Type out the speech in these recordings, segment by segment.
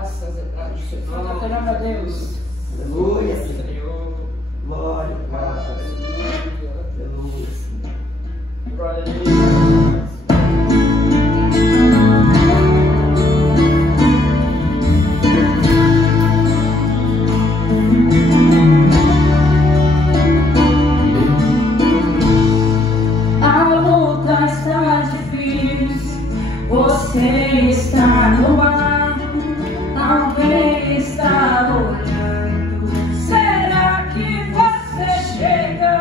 Graças a Deus. Glória a Deus. Aleluia, Senhor. Glória, glória. Aleluia, Senhor. Glória a Deus. Você está no ar, alguém está olhando. Será que você chega?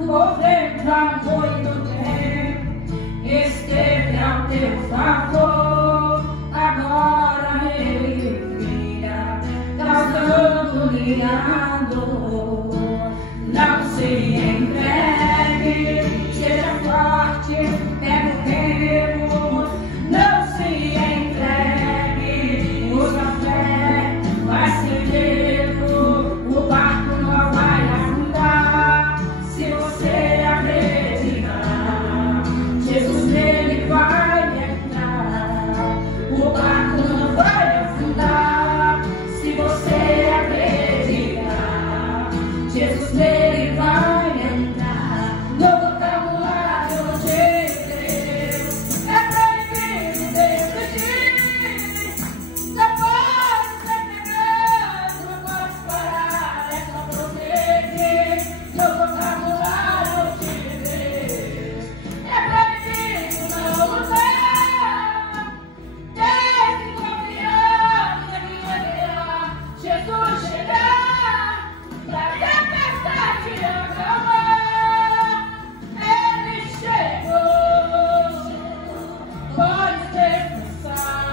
O vento amor do tempo esteve ao teu favor. Agora ele vira, causando-lhe a dor. Não se entregue, seja forte, pega o remo. Não se entregue, usa a fé, vai seguindo, o barco não vai afundar. Se você acreditar, Jesus nele vai entrar. O barco não vai afundar. Se você acreditar, Jesus nele vai entrar. No vocabulário de Deus é proibido desistir. Não pode ser negado, não pode parar, é só prosseguir. No vocabulário de Deus é proibido não usar. Desde confiança que verá Jesus chegar pra tempestade acalmar. Ele chegou, pode descansar.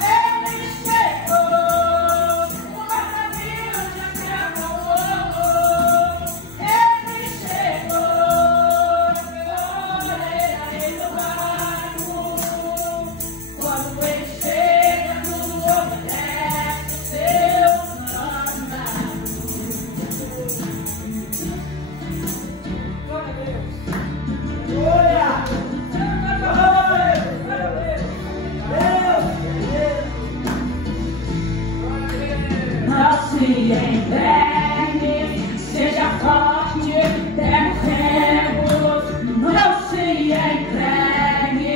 Ele chegou, uma família já se acalmou. Ele chegou, olha ele no barco. Quando ele chega, tudo obedece o seu mandado. Glória a Deus. Glória. Não se entregue, seja forte, pega o remo. Não se entregue,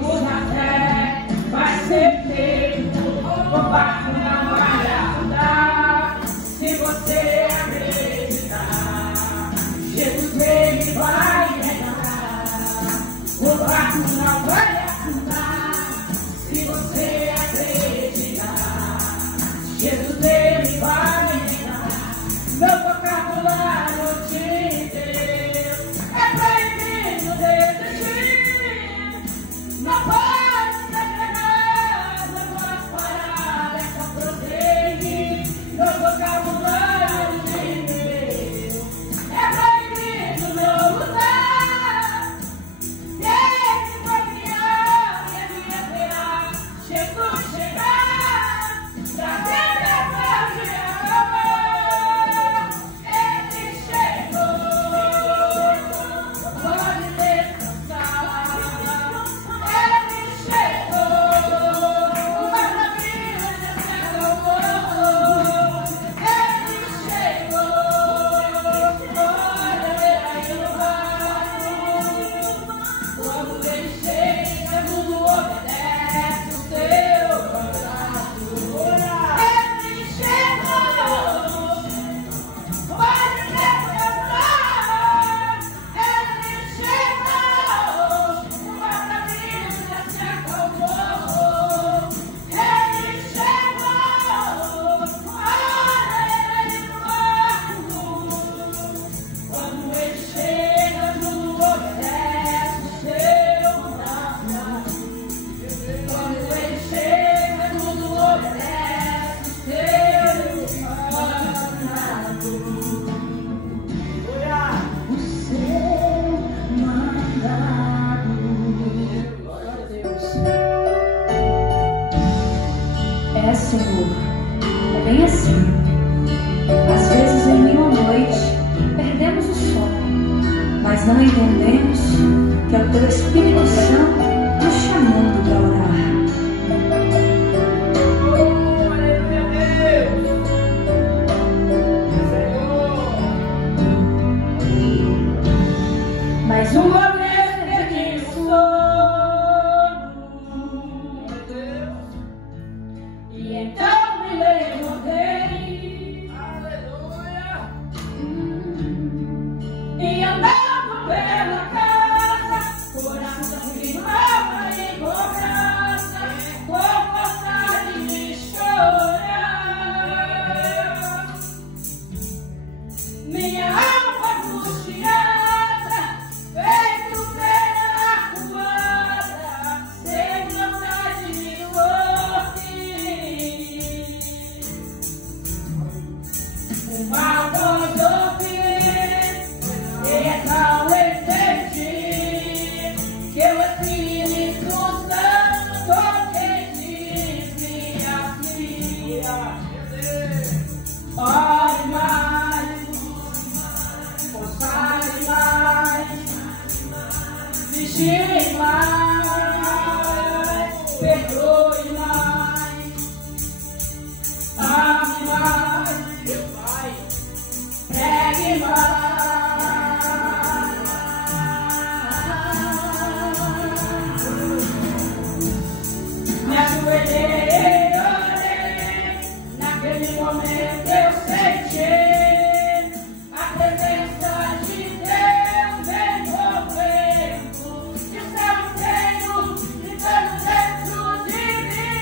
usa a fé, vai ser feito. O barco não vai afundar. Se você acreditar, Jesus nele vai entrar. O barco não vai afundar. Se você acreditar, Jesus nele vai entrar. No vocabulário de Deus é proibido desistir. Não pode ser negado, não pode parar, é só prosseguir. No vocabulário de Deus é proibido não usar. Desde confiar e admirar Jesus chegar pra tempestade acalmar. Ele chegou, pode descansar. Ele chegou, uma família já se acalmou. Ele chegou, olha aí no barco. Quando ele chega, tudo obedece o seu mandado. Ele chegou, pode descansar. Ele chegou, uma família já se acalmou. Ele chegou, olha ele no barco. Quando ele chega, tudo obedece o seu mandado. Quando ele chega, tudo obedece o seu mandado. O seu mandado. Glória a Deus. É, Senhor, é bem assim. Às vezes, em meio à noite, perdemos o sono, mas não entendemos que é o Teu Espírito Santo nos chamando para orar. levantei. Aleluia. E andando pela casa, coração que mama e cobrança, com vontade de chorar. Minha alma angustiada, feito pena acuada, sem vontade de dormir. Uma voz ouvi, e não entendi, que o Espírito Santo te dizia, filha, ore mais, consagre mais, vigie mais, perdoe mais, ame mais, Meu Pai. pregue mais. Me ajoelhei e orei, naquele momento eu senti a presença de Deus envolvendo, e o céu inteiro gritando dentro de mim.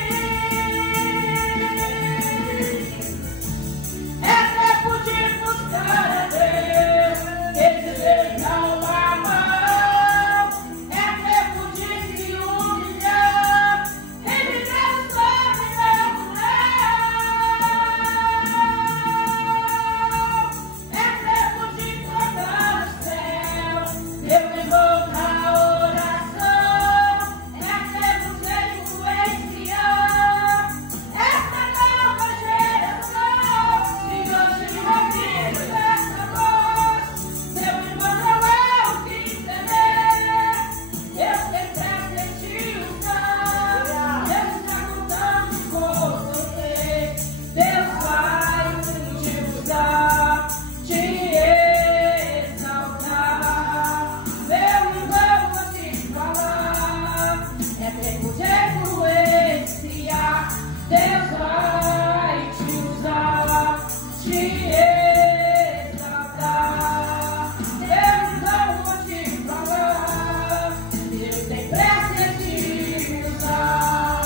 É tempo de buscar a Deus, exercitar uma mão. É tempo de se humilhar e viver sobre meu não. É tempo de tocar o céu, eu envolvo a oração. É tempo de influenciar essa nova geração. Se hoje ouvir essa voz, seu irmão não é o que temer. Deus quer te usar, Deus está contando com você. Deus vai te usar, te exaltar. Meu irmão, vou te falar, é tempo de influenciar. Deus vai te usar, te exaltar. Meu irmão, vou te falar, Deus tem pressa em te usar.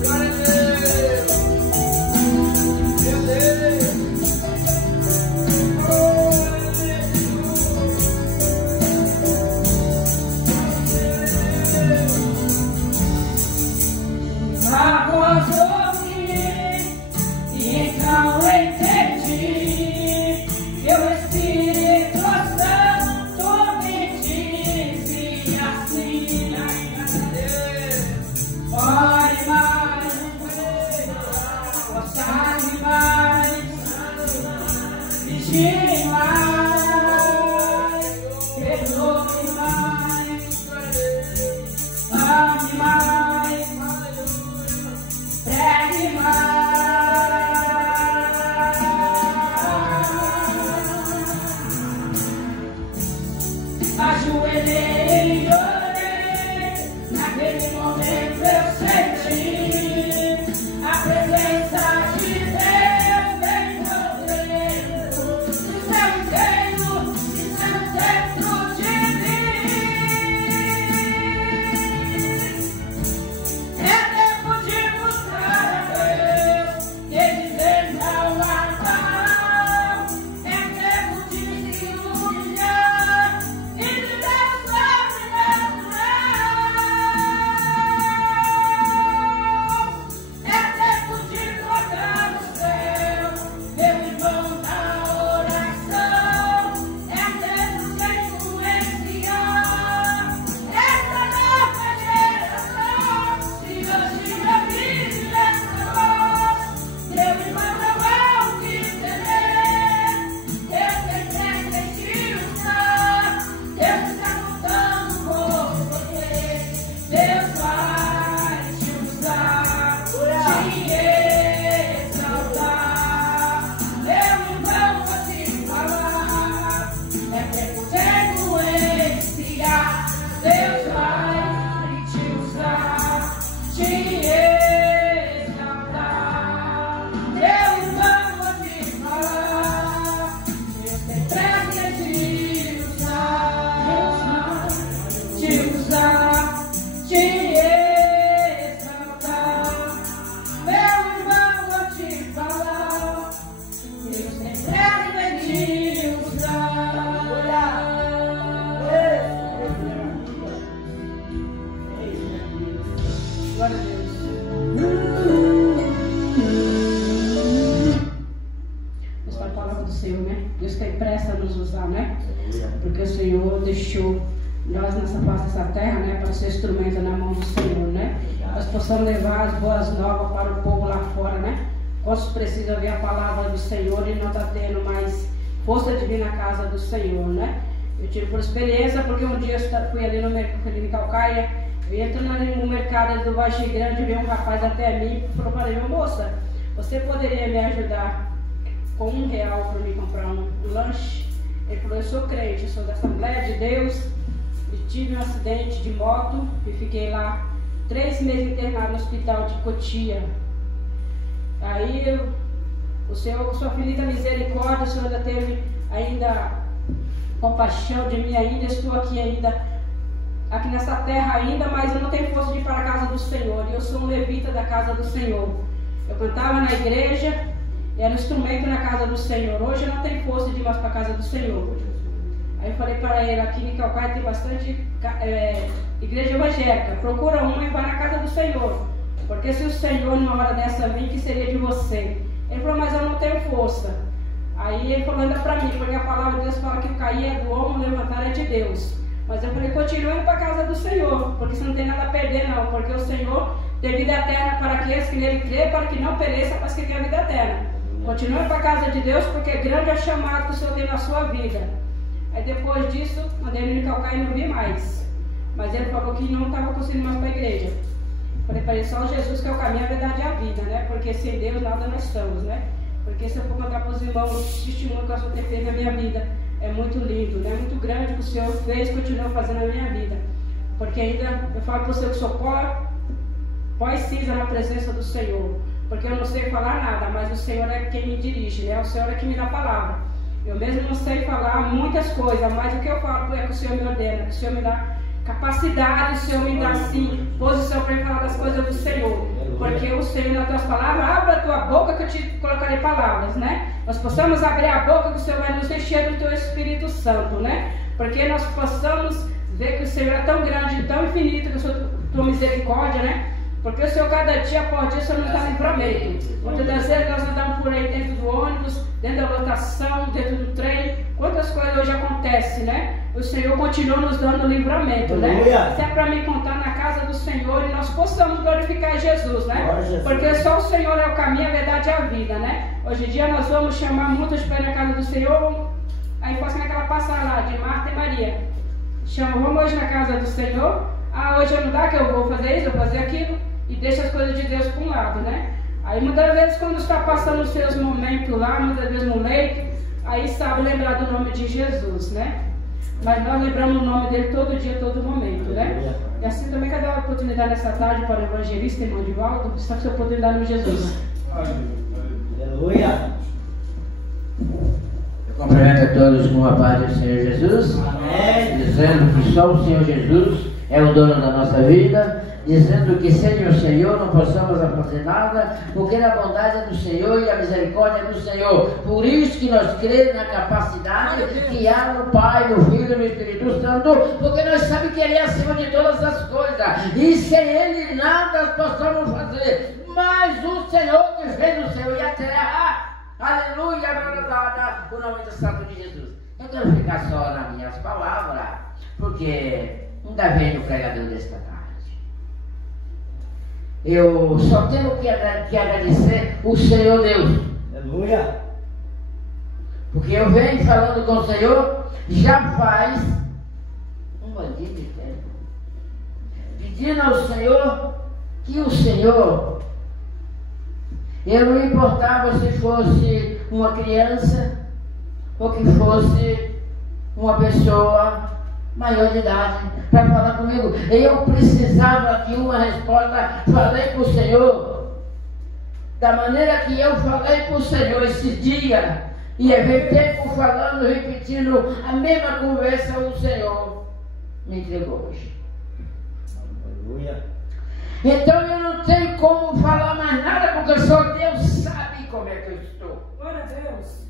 Glória a Deus. Meu Deus. A voz ouvi, e então entendi, que o Espírito Santo me dizia assim: ore mais, consagre mais, vigie mais, perdoe mais, ame mais, pregue mais. Ajoelhei e orei, naquele momento eu senti a presença de Deus envolvendo, e o Essa é a palavra do Senhor, né? Deus tem pressa a nos usar, né? Porque o Senhor deixou nós nessa face dessa terra, né? Para ser instrumento na mão do Senhor, né? Nós possamos levar as boas novas para o povo lá fora, né? Quantos precisam ouvir a palavra do Senhor e não está tendo mais força de vir na casa do Senhor, né? Eu tive por experiência, porque um dia eu fui ali no mercado de Calcaia, eu entrando ali no mercado do Vargem Grande, veio um rapaz até mim e falou para mim: moça, você poderia me ajudar com R$1 para me comprar um lanche? Ele falou: eu sou crente, eu sou da Assembleia de Deus e tive um acidente de moto e fiquei lá 3 meses internado no hospital de Cotia. Aí o Senhor, com sua infinita misericórdia, o Senhor ainda teve compaixão de mim ainda. Estou aqui nessa terra ainda, mas eu não tenho força de ir para a casa do Senhor. E eu sou um levita da casa do Senhor. Eu cantava na igreja, era um instrumento na casa do Senhor. Hoje eu não tenho força de ir mais para a casa do Senhor. Aí eu falei para ele: aqui em Calcaia tem bastante igreja evangélica, procura uma e vai na casa do Senhor. Porque se o Senhor numa hora dessa vir, que seria de você? Ele falou: mas eu não tenho força. Aí ele falou ainda para mim, porque a palavra de Deus fala que o cair é do homem, o levantar é de Deus. Mas eu falei: continue indo para a casa do Senhor, porque você não tem nada a perder não, porque o Senhor tem vida eterna para aqueles que nele crê, para que não pereça, mas que tenha vida eterna. Continue para a casa de Deus, porque grande é o chamado que o Senhor tem na sua vida. Aí depois disso, mandei ele calcar e não vi mais. Mas ele falou que não estava conseguindo mais para a igreja. Falei para ele: só Jesus que é o caminho, a verdade e a vida, né? Porque sem Deus nada nós estamos, né? Porque se eu for contar para os irmãos o testemunho que o Senhor tem feito na minha vida, é muito lindo, né? Muito grande o que o Senhor fez e continua fazendo na minha vida. Porque ainda eu falo para você que sou pós-cinza na presença do Senhor. Porque eu não sei falar nada, mas o Senhor é quem me dirige, né? O Senhor é quem me dá a palavra. Eu mesmo não sei falar muitas coisas, mas o que eu falo é que o Senhor me ordena, que o Senhor me dá capacidade, o Senhor me dá sim posição para falar das coisas do Senhor. Porque o Senhor, nas tuas palavras, abre a tua boca que eu te colocarei palavras, né? Nós possamos abrir a boca que o Senhor vai nos encher do teu Espírito Santo, né? Porque nós possamos ver que o Senhor é tão grande, tão infinito, que a tua misericórdia, né? Porque o Senhor, cada dia após dia, o Senhor nos dá livramento. Muitas das vezes nós andamos por aí dentro do ônibus, dentro da lotação, dentro do trem. Quantas coisas hoje acontecem, né? O Senhor continua nos dando livramento, né? Se é para me contar na casa do Senhor e nós possamos glorificar Jesus, né? Porque só o Senhor é o caminho, a verdade e a vida, né? Hoje em dia nós vamos chamar muitos para ir na casa do Senhor. Aí passa naquela passagem lá de Marta e Maria. Chama: vamos hoje na casa do Senhor. Ah, hoje não dá que eu vou fazer isso, eu vou fazer aquilo. E deixa as coisas de Deus para um lado, né? Aí muitas vezes quando está passando os seus momentos lá, muitas vezes no leito, aí sabe lembrar do nome de Jesus, né? Mas nós lembramos o nome dele todo dia, todo momento, né? E assim também quero dar uma oportunidade nessa tarde para o evangelista irmão Divaldo, que está com sua oportunidade no Jesus. Aleluia. Eu cumprimento a todos com a paz do Senhor Jesus. Amém. Dizendo que só o Senhor Jesus é o dono da nossa vida. Dizendo que sem o Senhor não possamos fazer nada, porque a bondade é do Senhor e a misericórdia é do Senhor. Por isso que nós cremos na capacidade que há no Pai, no Filho e no Espírito Santo, porque nós sabemos que Ele é acima de todas as coisas, e sem Ele nada possamos fazer. Mas o Senhor que fez o céu e a terra, aleluia, o nome do Santo de Jesus. Eu quero ficar só nas minhas palavras, porque ainda vem o pregador desta tarde. Eu só tenho que agradecer o Senhor Deus. Aleluia. Porque eu venho falando com o Senhor já faz um dia de tempo, pedindo ao Senhor que o Senhor, eu não importava se fosse uma criança ou que fosse uma pessoa maior de idade, para falar comigo. Eu precisava de uma resposta. Falei para o Senhor da maneira que eu falei para o Senhor esse dia, e é ver tempo falando, repetindo a mesma conversa. O Senhor me entregou hoje. Aleluia. Então eu não tenho como falar mais nada, porque só Deus sabe como é que eu estou. Glória a Deus.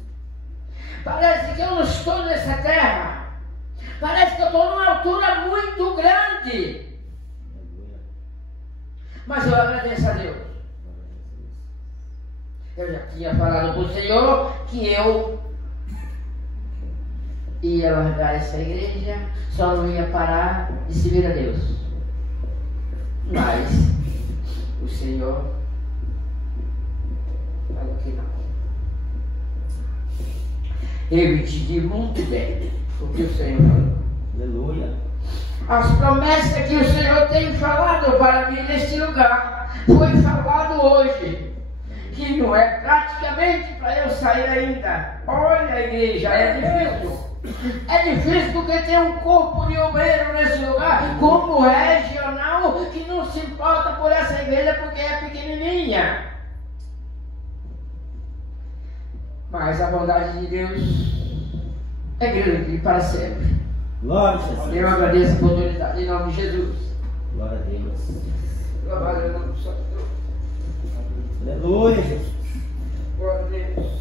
Parece que eu não estou nessa terra. Parece que eu estou numa altura muito grande. Mas eu agradeço a Deus. Eu já tinha falado para o Senhor que eu ia largar essa igreja, só não ia parar de servir a Deus. Mas o Senhor falou que não. Eu entendi muito bem o que o Senhor falou. Aleluia. As promessas que o Senhor tem falado para mim neste lugar, foi falado hoje, que não é praticamente para eu sair ainda. Olha, igreja, é difícil. É difícil porque tem um corpo de obreiro nesse lugar, como regional, que não se importa por essa igreja porque é pequenininha. Mas a bondade de Deus é grande para sempre. Glória a Jesus. Eu agradeço a oportunidade em nome de Jesus. Glória a Deus. Louvado seja o nome do Senhor. Aleluia, Jesus. Glória a Deus.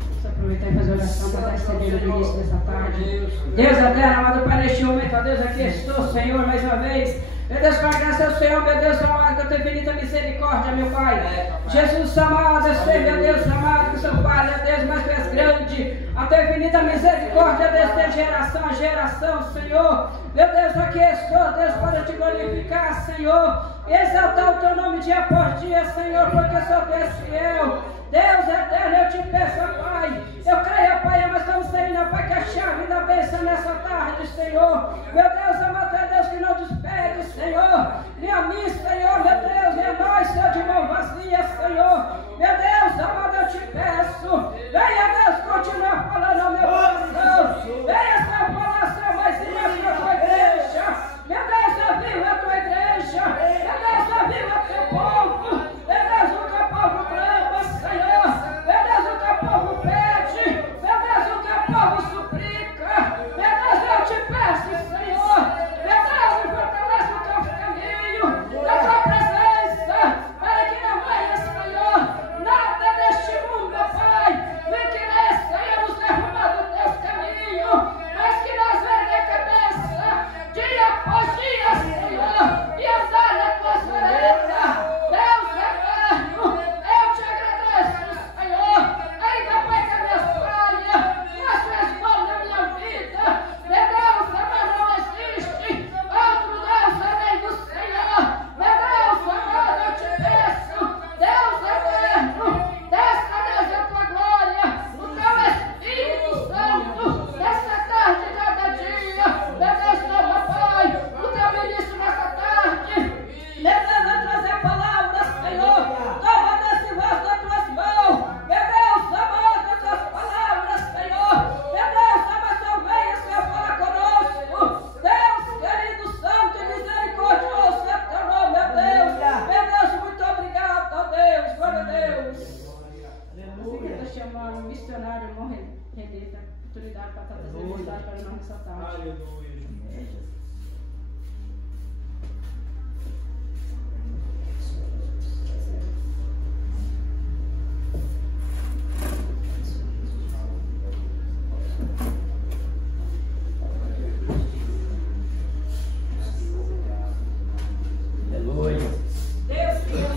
Vamos aproveitar e fazer oração para dar estendida no início dessa tarde. Deus eterno, amado Pai, neste momento, ó Deus, aqui estou, Senhor, mais uma vez. Meu Deus, para agradecer ao Senhor, meu Deus amado, que eu tenho infinita misericórdia, meu Pai. Jesus amado, eu sei, meu Deus amado, que o seu Pai, meu Deus, mas tu és grande. A tua infinita misericórdia, Deus, de geração a geração, Senhor. Meu Deus, aqui estou, Deus, para te glorificar, Senhor. Exaltar o teu nome dia por dia, Senhor, porque só tu és fiel. Deus eterno, eu te peço, Pai. Eu creio, Pai, mas estamos saindo, Pai, que a chave da bênção nessa tarde, Senhor. Meu Deus, amado é Deus, que não despegue, Senhor. Nem a mim, Senhor, meu Deus, nem a nós, Senhor, de mão vazia, Senhor. Meu Deus, amado, eu te peço. Venha, Deus, continuar falando ao meu coração. Venha, Senhor, falar, Senhor, mais e para a tua igreja. Meu Deus, aviva a tua igreja. Meu Deus, aviva o teu povo. Meu Deus, o teu povo clama, Senhor. Meu Deus, o teu povo pede. Meu Deus, o teu povo suplica. Meu Deus, eu te peço, Senhor. Meu Deus, fortalece o teu caminho, da tua presença, para que não venha, Senhor, nada deste mundo, Pai. Vem que nós, Senhor, nos derrubar do teu caminho, mas que nós venha a cabeça, dia após dia, Senhor, e andar na tua veredas. Deus eterno, eu te agradeço, Senhor. Ainda, Pai, que a minha falha, mas tu és bom na minha vida. Meu Deus, amado, não existe outro Deus além do Senhor. Meu Deus, amado, eu te peço, Deus eterno, desça, Deus, a tua glória, o teu Espírito Santo, nessa tarde, cada dia. Meu Deus, toma, Pai, o teu ministro nessa tarde. Meu Deus, vai trazer palavras, Senhor. Toma desse vaso das tuas mãos. Meu Deus, amado, as tuas palavras, Senhor. Meu Deus, ama, Senhor, venha, Senhor, falar conosco. Deus, querido, santo e misericordioso é teu nome, meu Deus. Meu Deus, muito obrigado, ó Deus. Glória a Deus. Você que está chamando um missionário, irmão Reneta, oportunidade para estar trazendo mensagem para nós nessa tarde. Aleluia. Deus, Deus.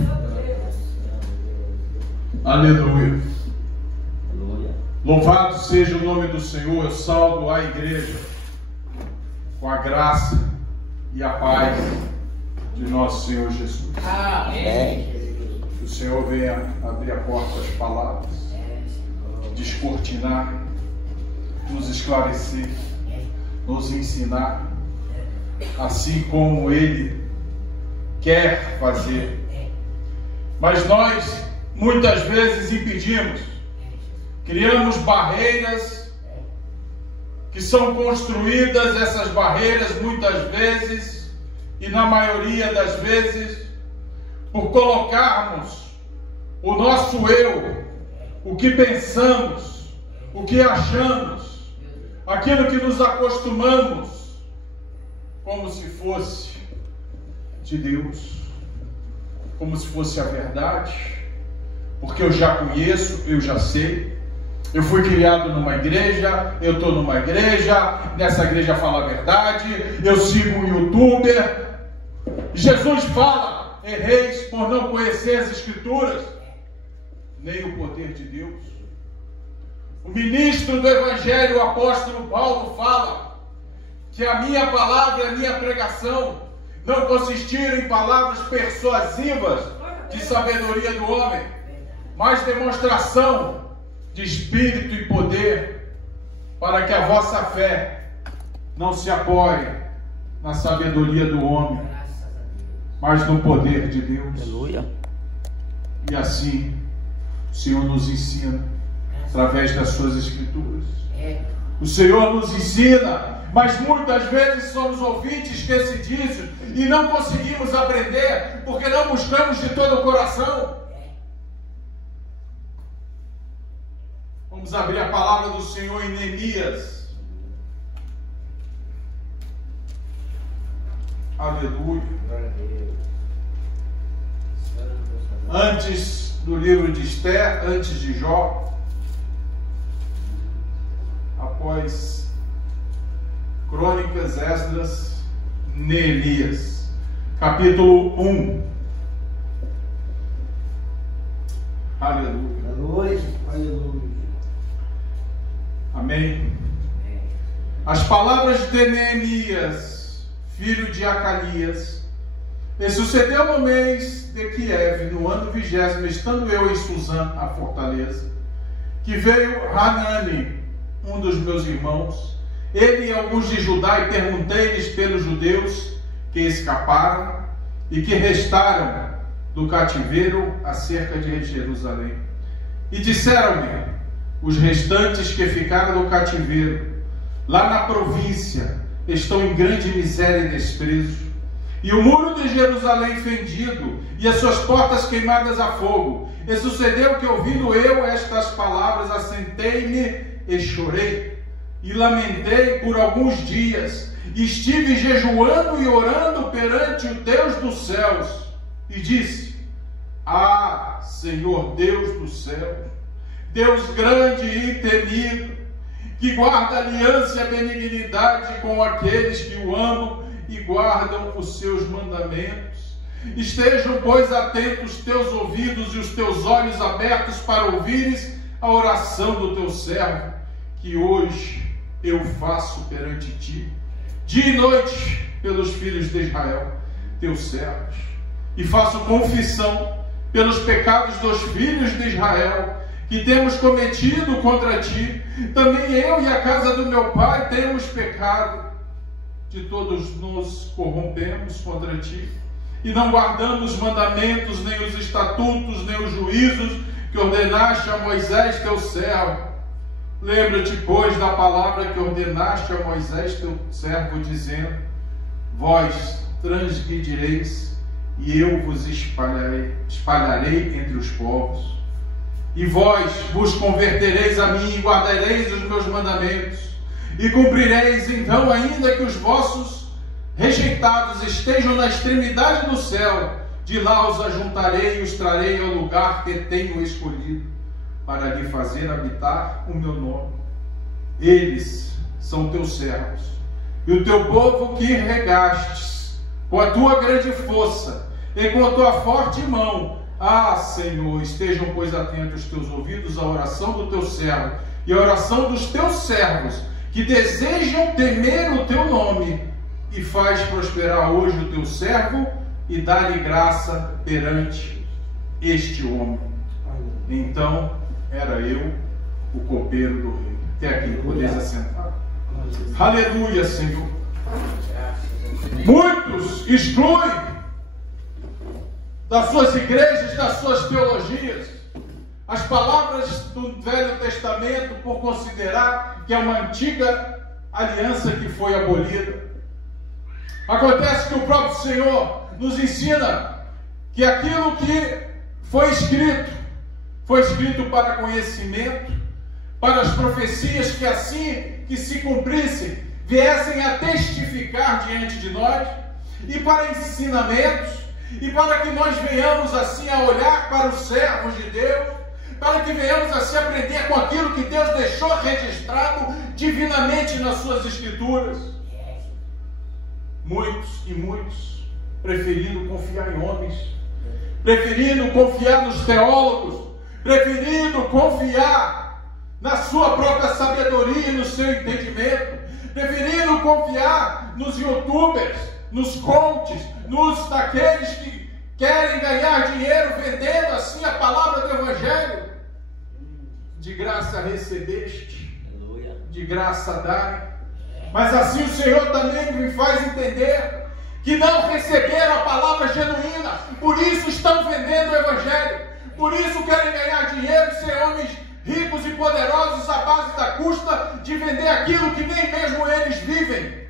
Aleluia. Aleluia. Louvado seja o nome do Senhor. Eu salvo a igreja com a graça e a paz de nosso Senhor Jesus. Amém. Que o Senhor venha abrir a porta das palavras, descortinar, nos esclarecer, nos ensinar, assim como Ele quer fazer. Mas nós muitas vezes impedimos, criamos barreiras que são construídas, essas barreiras muitas vezes, e na maioria das vezes, por colocarmos o nosso eu, o que pensamos, o que achamos, aquilo que nos acostumamos, como se fosse de Deus, como se fosse a verdade, porque eu já conheço, eu já sei, eu fui criado numa igreja, eu estou numa igreja, nessa igreja fala a verdade, eu sigo um youtuber. Jesus fala: erreis por não conhecer as Escrituras, nem o poder de Deus. O ministro do Evangelho, o apóstolo Paulo, fala que a minha palavra, a minha pregação, não consistiram em palavras persuasivas de sabedoria do homem, mas demonstração de espírito e poder, para que a vossa fé não se apoie na sabedoria do homem, mas no poder de Deus. Aleluia. E assim o Senhor nos ensina através das suas escrituras. O Senhor nos ensina, mas muitas vezes somos ouvintes esquecidícios e não conseguimos aprender porque não buscamos de todo o coração. Vamos abrir a palavra do Senhor em Neemias. Aleluia. Antes do livro de Esther, antes de Jó, após Crônicas, Esdras, Neemias, capítulo 1. Aleluia. Aleluia. Aleluia. Amém. As palavras de Neemias, filho de Acalias. E sucedeu no mês de Quieve, no ano 20º, estando eu em Suzã, a fortaleza, que veio Hanani, um dos meus irmãos, ele e alguns de Judá, e perguntei-lhes pelos judeus que escaparam e que restaram do cativeiro acerca de Jerusalém. E disseram-me: os restantes que ficaram do cativeiro, lá na província, estão em grande miséria e desprezo. E o muro de Jerusalém fendido, e as suas portas queimadas a fogo. E sucedeu que, ouvindo eu estas palavras, assentei-me e chorei, e lamentei por alguns dias, e estive jejuando e orando perante o Deus dos céus, e disse: ah, Senhor Deus dos céus, Deus grande e temido, que guarda aliança e a benignidade com aqueles que o amam e guardam os seus mandamentos. Estejam, pois, atentos os teus ouvidos e os teus olhos abertos para ouvires a oração do teu servo, que hoje eu faço perante ti, dia e noite, pelos filhos de Israel, teus servos, e faço confissão pelos pecados dos filhos de Israel, que temos cometido contra ti. Também eu e a casa do meu pai temos pecado, de todos nos corrompemos contra ti, e não guardamos os mandamentos, nem os estatutos, nem os juízos que ordenaste a Moisés teu servo. Lembra-te, pois, da palavra que ordenaste a Moisés teu servo, dizendo: vós transgredireis, e eu vos espalharei entre os povos. E vós vos convertereis a mim, e guardareis os meus mandamentos, e cumprireis. Então, ainda que os vossos rejeitados estejam na extremidade do céu, de lá os ajuntarei e os trarei ao lugar que tenho escolhido, para lhe fazer habitar o meu nome. Eles são teus servos, e o teu povo que regastes com a tua grande força e com a tua forte mão. Ah, Senhor, estejam, pois, atentos os teus ouvidos à oração do teu servo e à oração dos teus servos, que desejam temer o teu nome, e faz prosperar hoje o teu servo, e dá-lhe graça perante este homem. Então era eu o copeiro do rei. Até aqui, podeis assentar. Aleluia, Senhor. Muitos excluem das suas igrejas, das suas teologias, as palavras do Velho Testamento, por considerar que é uma antiga aliança que foi abolida. Acontece que o próprio Senhor nos ensina que aquilo que foi escrito para conhecimento, para as profecias que assim que se cumprissem, viessem a testificar diante de nós, e para ensinamentos, e para que nós venhamos assim a olhar para os servos de Deus, para que venhamos assim a aprender com aquilo que Deus deixou registrado divinamente nas suas escrituras. Muitos e muitos preferindo confiar em homens, preferindo confiar nos teólogos, preferindo confiar na sua própria sabedoria e no seu entendimento, preferindo confiar nos youtubers, nos coaches, nos daqueles que querem ganhar dinheiro vendendo assim a palavra do Evangelho. De graça recebeste, de graça dai. Mas assim o Senhor também me faz entender que não receberam a palavra genuína, por isso estão vendendo o Evangelho, por isso querem ganhar dinheiro e ser homens ricos e poderosos à base da custa de vender aquilo que nem mesmo eles vivem.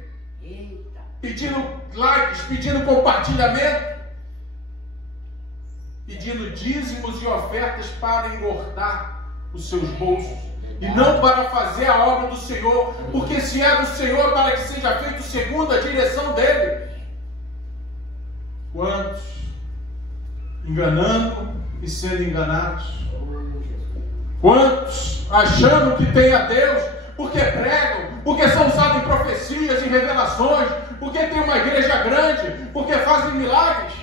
Pedindo likes, pedindo compartilhamento, pedindo dízimos e ofertas para engordar os seus bolsos e não para fazer a obra do Senhor, porque se é do Senhor, para que seja feito segundo a direção dele. Quantos enganando e sendo enganados? Quantos achando que tem a Deus porque pregam, porque são usados em profecias e revelações, porque tem uma igreja grande, porque fazem milagres?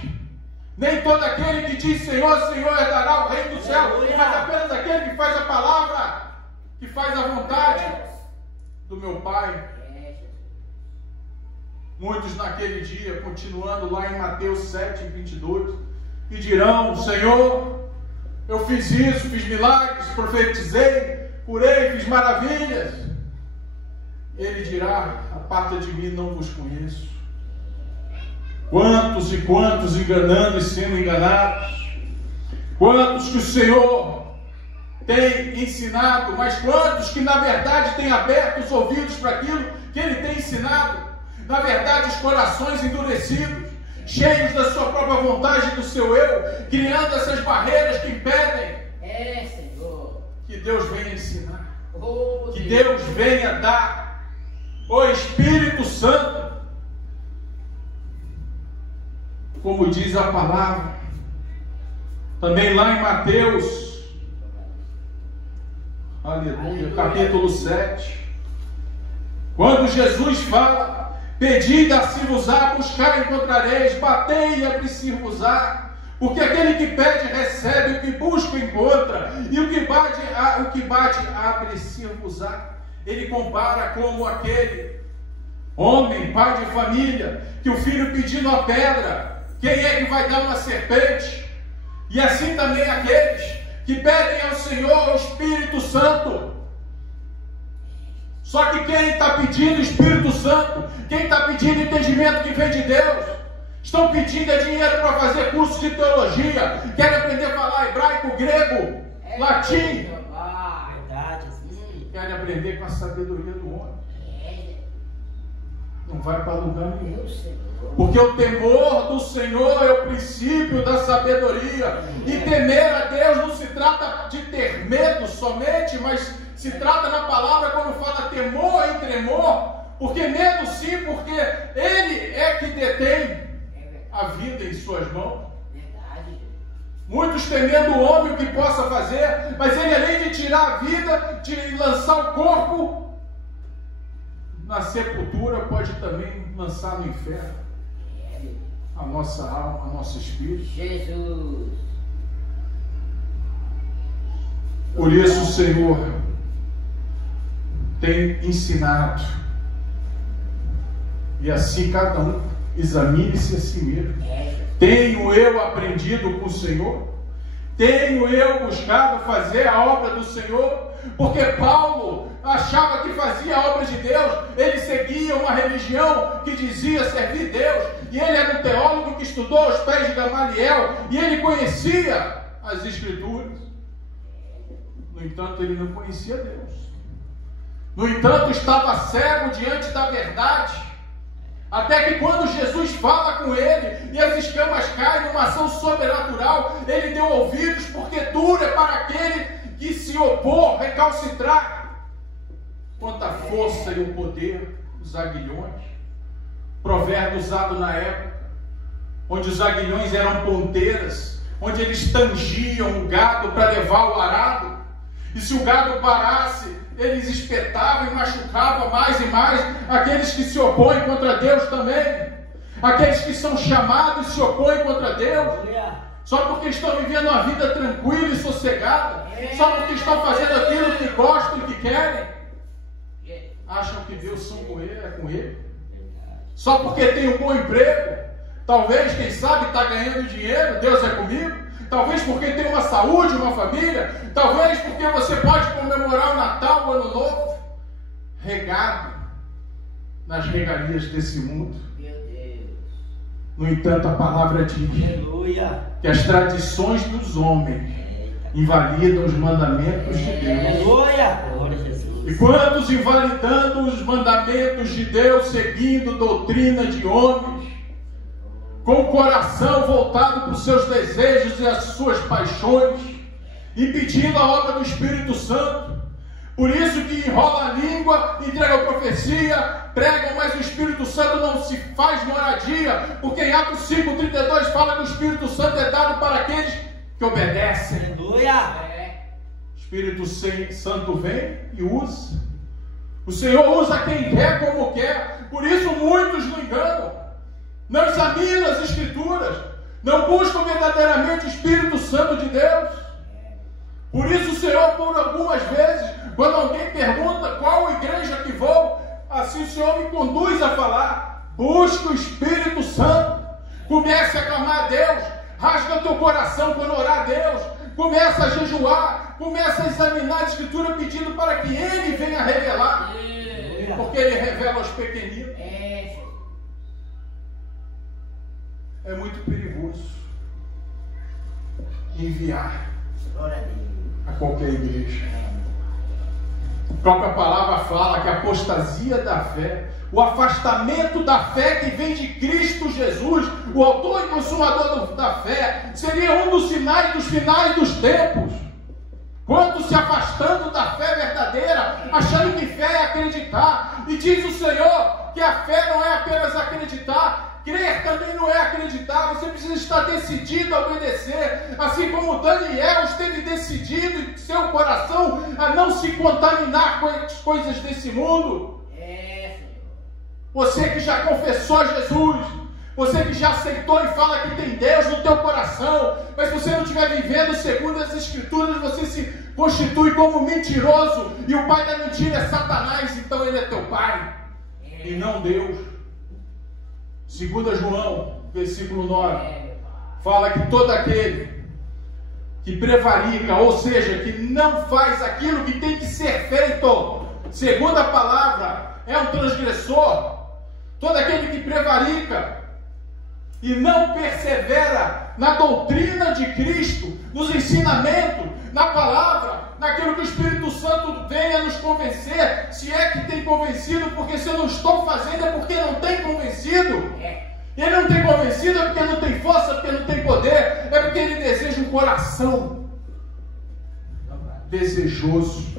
Nem todo aquele que diz Senhor, Senhor herdará o reino do céu, mas apenas aquele que faz a palavra, que faz a vontade do meu Pai. Muitos naquele dia, continuando lá em Mateus 7, 22, e dirão: Senhor, eu fiz isso, fiz milagres, profetizei, curei, fiz maravilhas. Ele dirá: aparta de mim, não vos conheço. Quantos e quantos enganando e sendo enganados. Quantos que o Senhor tem ensinado, mas quantos que na verdade têm aberto os ouvidos para aquilo que Ele tem ensinado. Na verdade, os corações endurecidos, cheios da sua própria vontade e do seu eu, criando essas barreiras que impedem Senhor, que Deus venha ensinar, que Deus venha dar o Espírito Santo, como diz a palavra, também lá em Mateus, aleluia, capítulo 7, quando Jesus fala: pedi, dar-se-vos-á, buscar, encontrareis, batei e abrir-se-vos-á, porque aquele que pede recebe, o que busca encontra, e o que bate abre-se-vos-á. Ele compara como aquele homem, pai de família, que o filho pedindo a pedra, quem é que vai dar uma serpente? E assim também aqueles que pedem ao Senhor o Espírito Santo. Só que quem está pedindo o Espírito Santo, quem está pedindo entendimento que vem de Deus, estão pedindo dinheiro para fazer curso de teologia, querem aprender a falar hebraico, grego, latim, querem aprender com a sabedoria do homem. Não vai para lugar nenhum, porque o temor do Senhor é o princípio da sabedoria, e temer a Deus não se trata de ter medo somente, mas se trata na palavra quando fala temor e tremor, porque medo sim, porque Ele é que detém a vida em suas mãos. Muitos temendo o homem o que possa fazer, mas ele, além de tirar a vida, de lançar o corpo na sepultura, pode também lançar no inferno a nossa alma, o nosso espírito. Jesus. Por isso o Senhor tem ensinado, e assim cada um examine-se a si mesmo. Tenho eu aprendido com o Senhor? Tenho eu buscado fazer a obra do Senhor? Porque Paulo achava que fazia a obra de Deus, ele seguia uma religião que dizia servir Deus, e ele era um teólogo que estudou aos pés de Gamaliel, e ele conhecia as Escrituras. No entanto, ele não conhecia Deus. No entanto, estava cego diante da verdade, até que quando Jesus fala com ele e as escamas caem numa ação sobrenatural, ele deu ouvidos, porque duro é para aquele que se opor, recalcitrar. Quanta força e o poder dos aguilhões. Provérbio usado na época, onde os aguilhões eram ponteiras, onde eles tangiam o gado para levar o arado, e se o gado parasse, eles espetavam e machucavam mais e mais aqueles que se opõem contra Deus também. Aqueles que são chamados e se opõem contra Deus. só porque estão vivendo uma vida tranquila e sossegada, só porque estão fazendo aquilo que gostam e que querem, acham que Deus são com ele, é com ele. Só porque tem um bom emprego, talvez, quem sabe, está ganhando dinheiro, Deus é comigo. Talvez porque tem uma saúde, uma família, talvez porque você pode comemorar o Natal, o Ano Novo, regado nas regalias desse mundo. No entanto, a palavra diz que as tradições dos homens invalidam os mandamentos de Deus. E quantos invalidando os mandamentos de Deus, seguindo doutrina de homens, com o coração voltado para os seus desejos e as suas paixões, impedindo a obra do Espírito Santo. Por isso que enrola a língua, entregam profecia, pregam, mas o Espírito Santo não se faz moradia, porque em Atos 5:32 fala que o Espírito Santo é dado para aqueles que obedecem. Aleluia! Espírito Santo vem e usa. O Senhor usa quem quer, como quer. Por isso muitos não enganam, não examinam as Escrituras, não buscam verdadeiramente o Espírito Santo de Deus. Por isso o Senhor, por algumas vezes, quando alguém pergunta qual igreja que vou, assim o Senhor me conduz a falar: busque o Espírito Santo, comece a clamar a Deus, rasga teu coração quando orar a Deus, começa a jejuar, começa a examinar a Escritura pedindo para que Ele venha revelar, porque Ele revela aos pequeninos. É muito perigoso enviar a qualquer igreja. A própria palavra fala que a apostasia da fé, o afastamento da fé que vem de Cristo Jesus, o autor e consumador da fé, seria um dos sinais dos finais dos tempos. Quantos se afastando da fé verdadeira, achando que fé é acreditar. E diz o Senhor que a fé não é apenas acreditar, crer também não é acreditar. Você precisa estar decidido a obedecer, assim como Daniel esteve decidido em seu coração a não se contaminar com as coisas desse mundo. Você que já confessou Jesus, você que já aceitou e fala que tem Deus no teu coração, mas se você não estiver vivendo segundo as Escrituras, você se constitui como mentiroso, e o pai da mentira é Satanás, então ele é teu pai, e não Deus. 2 João, versículo 9, fala que todo aquele que prevarica, ou seja, que não faz aquilo que tem que ser feito, segundo a palavra, é um transgressor. Todo aquele que prevarica e não persevera na doutrina de Cristo, nos ensinamentos, na palavra, naquilo que o Espírito Santo venha nos convencer, se é que tem convencido, porque se eu não estou fazendo é porque não tem convencido. Ele não tem convencido é porque não tem força, porque não tem poder, é porque ele deseja um coração desejoso,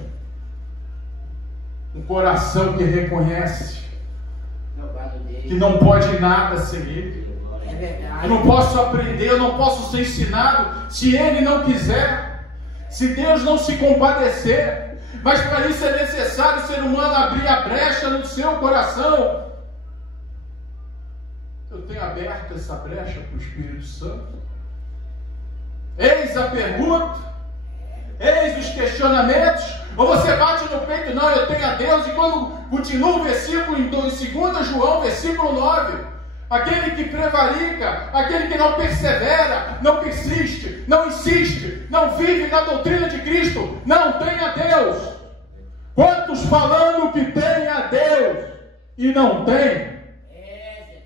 um coração que reconhece que não pode nada sem Ele. Eu não posso aprender, eu não posso ser ensinado se Ele não quiser, se Deus não se compadecer. Mas para isso é necessário o ser humano abrir a brecha no seu coração. Eu tenho aberto essa brecha para o Espírito Santo? Eis a pergunta, eis os questionamentos. Ou você bate no peito: não, eu tenho a Deus. E quando continua o versículo em 2 João, versículo 9, aquele que prevarica, aquele que não persevera, não persiste, não insiste, não vive na doutrina de Cristo, não tem a Deus. Quantos falando que tem a Deus e não tem?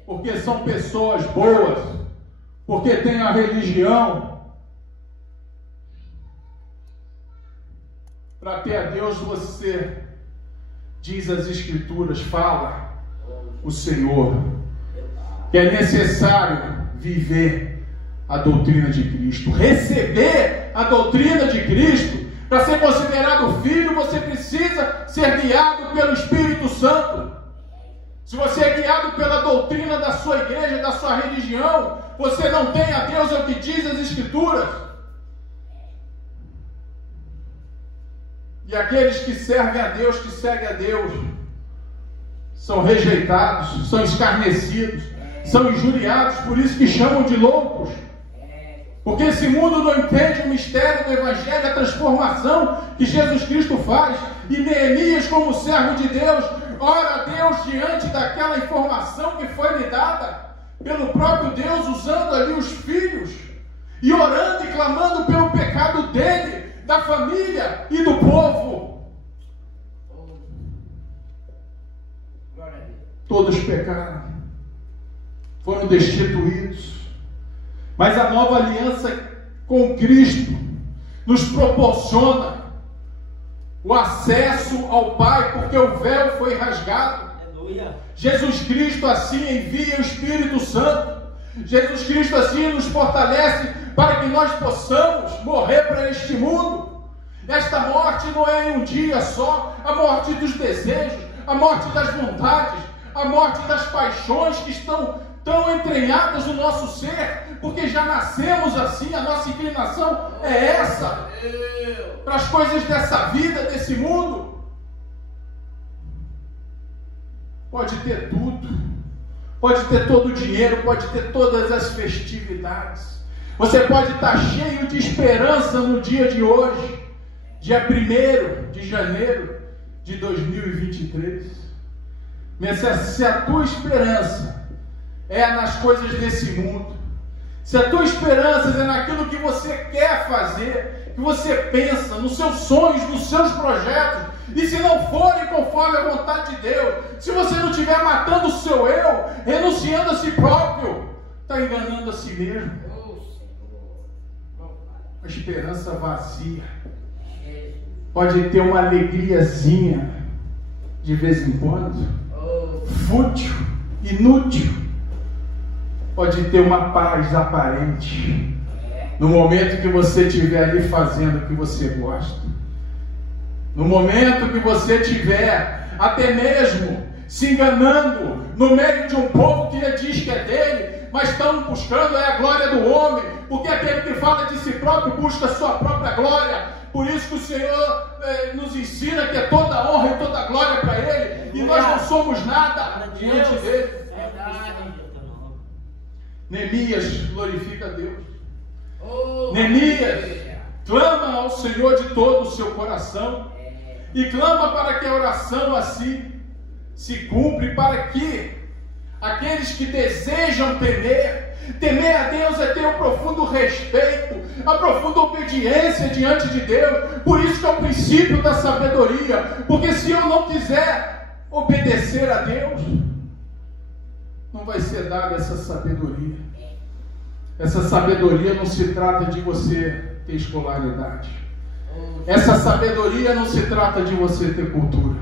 Porque são pessoas boas, porque tem a religião. Para ter a Deus, você diz as Escrituras, fala o Senhor, que é necessário viver a doutrina de Cristo, receber a doutrina de Cristo. Para ser considerado filho, você precisa ser guiado pelo Espírito Santo. Se você é guiado pela doutrina da sua igreja, da sua religião, você não tem a Deus, é o que diz as Escrituras. E aqueles que servem a Deus, que seguem a Deus, são rejeitados, são escarnecidos, são injuriados, por isso que chamam de loucos. Porque esse mundo não entende o mistério do Evangelho, a transformação que Jesus Cristo faz. E Neemias, como servo de Deus, ora a Deus diante daquela informação que foi lhe dada pelo próprio Deus, usando ali os filhos, e orando e clamando pelo pecado dele, da família e do povo. Todos pecaram, foram destituídos. Mas a nova aliança com Cristo nos proporciona o acesso ao Pai, porque o véu foi rasgado. Aleluia. Jesus Cristo assim envia o Espírito Santo. Jesus Cristo assim nos fortalece para que nós possamos morrer para este mundo. Esta morte não é em um dia só, a morte dos desejos, a morte das vontades, a morte das paixões que estão tão entranhadas no nosso ser, porque já nascemos assim, a nossa inclinação é essa, para as coisas dessa vida, desse mundo. Pode ter tudo, pode ter todo o dinheiro, pode ter todas as festividades, você pode estar cheio de esperança no dia de hoje, dia 1º de janeiro de 2023, mas se a tua esperança é nas coisas desse mundo, se a tua esperança é naquilo que você quer fazer, que você pensa, nos seus sonhos, nos seus projetos, e se não forem conforme a vontade de Deus, se você não estiver matando o seu eu, renunciando a si próprio, está enganando a si mesmo. Uma esperança vazia. Pode ter uma alegriazinha de vez em quando, fútil, inútil. Pode ter uma paz aparente no momento que você estiver ali fazendo o que você gosta, no momento que você estiver até mesmo se enganando no meio de um povo que diz que é dele, mas estão buscando a glória do homem, porque aquele que fala de si próprio busca a sua própria glória. Por isso que o Senhor nos ensina que é toda honra e toda glória para Ele, e nós não somos nada diante dele. Neemias glorifica a Deus. Neemias clama ao Senhor de todo o seu coração e clama para que a oração assim se cumpra, para que aqueles que desejam temer a Deus é ter um profundo respeito, a profunda obediência diante de Deus. Por isso que é o princípio da sabedoria, porque se eu não quiser obedecer a Deus, não vai ser dada essa sabedoria. Essa sabedoria não se trata de você ter escolaridade. Essa sabedoria não se trata de você ter cultura.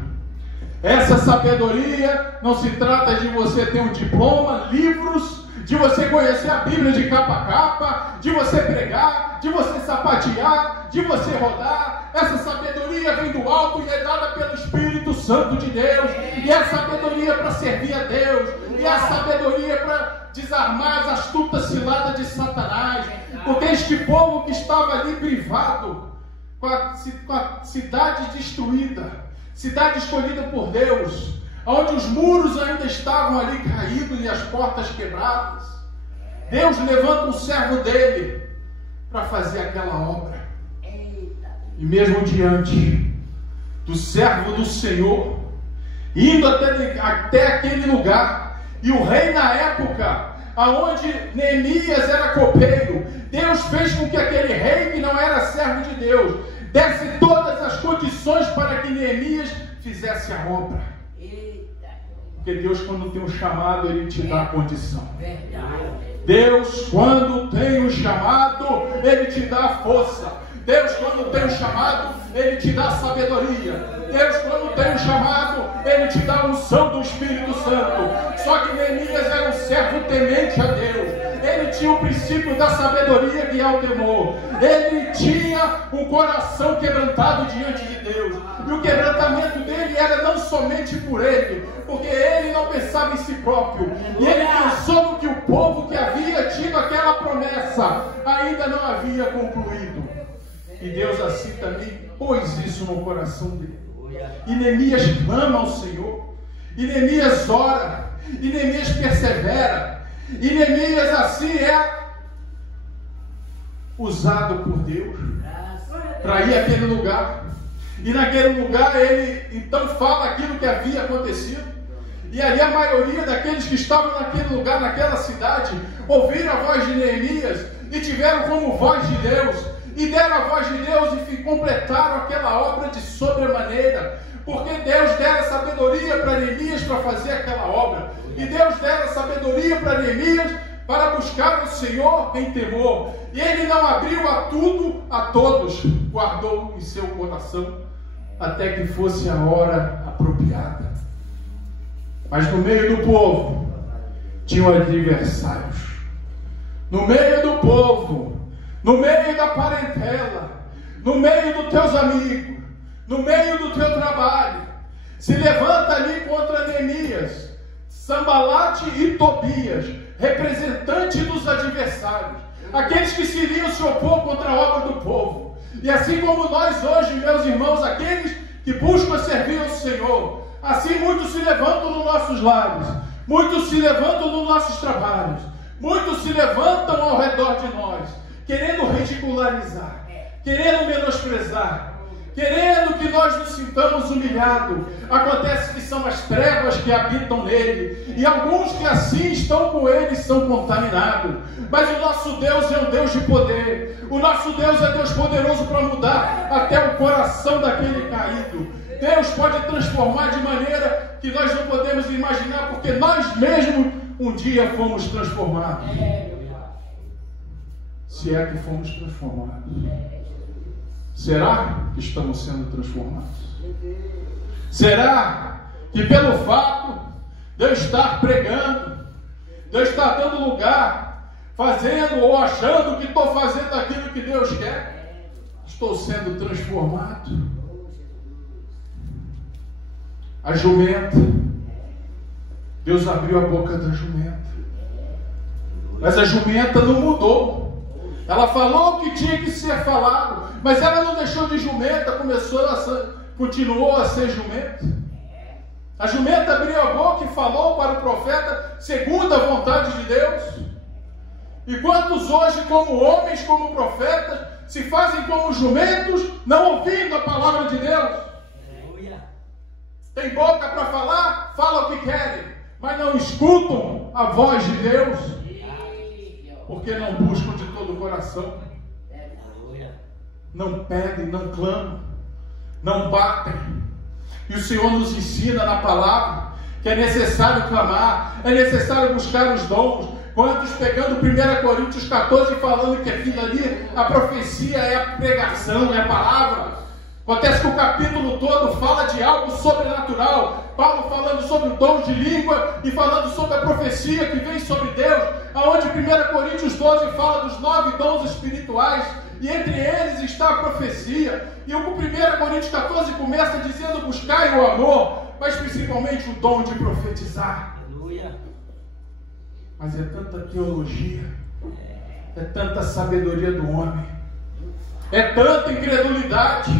Essa sabedoria não se trata de você ter um diploma, livros, de você conhecer a Bíblia de capa a capa, de você pregar, de você sapatear, de você rodar. Essa sabedoria vem do alto e é dada pelo Espírito Santo de Deus. E é sabedoria para servir a Deus. E é sabedoria para desarmar as astutas ciladas de Satanás. Porque este povo que estava ali privado, com a cidade destruída, cidade escolhida por Deus, onde os muros ainda estavam ali caídos e as portas quebradas, Deus levanta um servo dele para fazer aquela obra. E mesmo diante do servo do Senhor, indo até aquele lugar, e o rei na época, aonde Neemias era copeiro, Deus fez com que aquele rei que não era servo de Deus desse todas as condições para que Neemias fizesse a obra. Porque Deus, quando tem um chamado, Ele te dá a condição. Deus, quando tem um chamado, Ele te dá a força. Deus, quando tem um chamado, Ele te dá a sabedoria. Deus, quando tem um chamado, Ele te dá a unção do Espírito Santo. Só que Neemias era um servo temente a Deus. Ele tinha o princípio da sabedoria, que é o temor. Ele tinha um coração quebrantado diante de Deus. E o quebrantamento dele era não somente por ele, porque ele não pensava em si próprio. E ele pensou no que o povo que havia tido aquela promessa ainda não havia concluído. E Deus assim também pôs isso no coração dele. E Neemias clama ao Senhor. E Neemias ora. E Neemias persevera. E Neemias assim é usado por Deus para ir àquele lugar. E naquele lugar ele então fala aquilo que havia acontecido. E ali a maioria daqueles que estavam naquele lugar, naquela cidade, ouviram a voz de Neemias e tiveram como voz de Deus. E deram a voz de Deus e completaram aquela obra de sobremaneira. Porque Deus dera sabedoria para Neemias para fazer aquela obra. E Deus dera sabedoria para Neemias para buscar o Senhor em temor. E ele não abriu a tudo, a todos, guardou em seu coração, até que fosse a hora apropriada. Mas no meio do povo, tinham adversários. No meio do povo, no meio da parentela, no meio dos teus amigos, no meio do teu trabalho, se levanta ali contra Neemias, Sambalate e Tobias, representante dos adversários, aqueles que se iriam se opor contra a obra do povo. E assim como nós hoje, meus irmãos, aqueles que buscam servir ao Senhor, assim muitos se levantam nos nossos lares, muitos se levantam nos nossos trabalhos, muitos se levantam ao redor de nós, querendo ridicularizar, querendo menosprezar, querendo que nós nos sintamos humilhados. Acontece que são as trevas que habitam nele, e alguns que assim estão com ele são contaminados. Mas o nosso Deus é um Deus de poder. O nosso Deus é Deus poderoso para mudar até o coração daquele caído. Deus pode transformar de maneira que nós não podemos imaginar, porque nós mesmos um dia fomos transformados. Se é que fomos transformados. Será que estamos sendo transformados? Será que pelo fato de eu estar pregando, de eu estar dando lugar, fazendo ou achando que estou fazendo aquilo que Deus quer, estou sendo transformado? A jumenta, Deus abriu a boca da jumenta, mas a jumenta não mudou. Ela falou o que tinha que ser falado, mas ela não deixou de jumenta, continuou a ser jumenta. A jumenta abriu a boca e falou para o profeta segundo a vontade de Deus. E quantos hoje, como homens, como profetas, se fazem como jumentos, não ouvindo a palavra de Deus? Tem boca para falar, fala o que querem, mas não escutam a voz de Deus, porque não buscam de todo o coração, não pedem, não clamam, não batem. E o Senhor nos ensina na palavra que é necessário clamar, é necessário buscar os dons. Quantos pegando 1 Coríntios 14 falando que aquilo ali, a profecia é a pregação, é a palavra. Acontece que o capítulo todo fala de algo sobrenatural. Paulo falando sobre o dom de língua e falando sobre a profecia que vem sobre Deus, aonde 1 Coríntios 12 fala dos 9 dons espirituais, e entre eles está a profecia. E o 1 Coríntios 14 começa dizendo: buscai o amor, mas principalmente o dom de profetizar. Aleluia. Mas é tanta teologia, é tanta sabedoria do homem, é tanta incredulidade,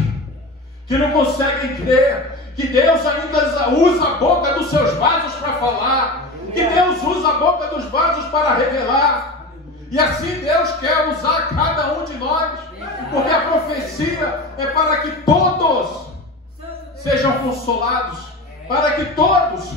que não conseguem crer que Deus ainda usa a boca dos seus vasos para falar, que Deus usa a boca dos vasos para revelar. E assim Deus quer usar cada um de nós, porque a profecia é para que todos sejam consolados, para que todos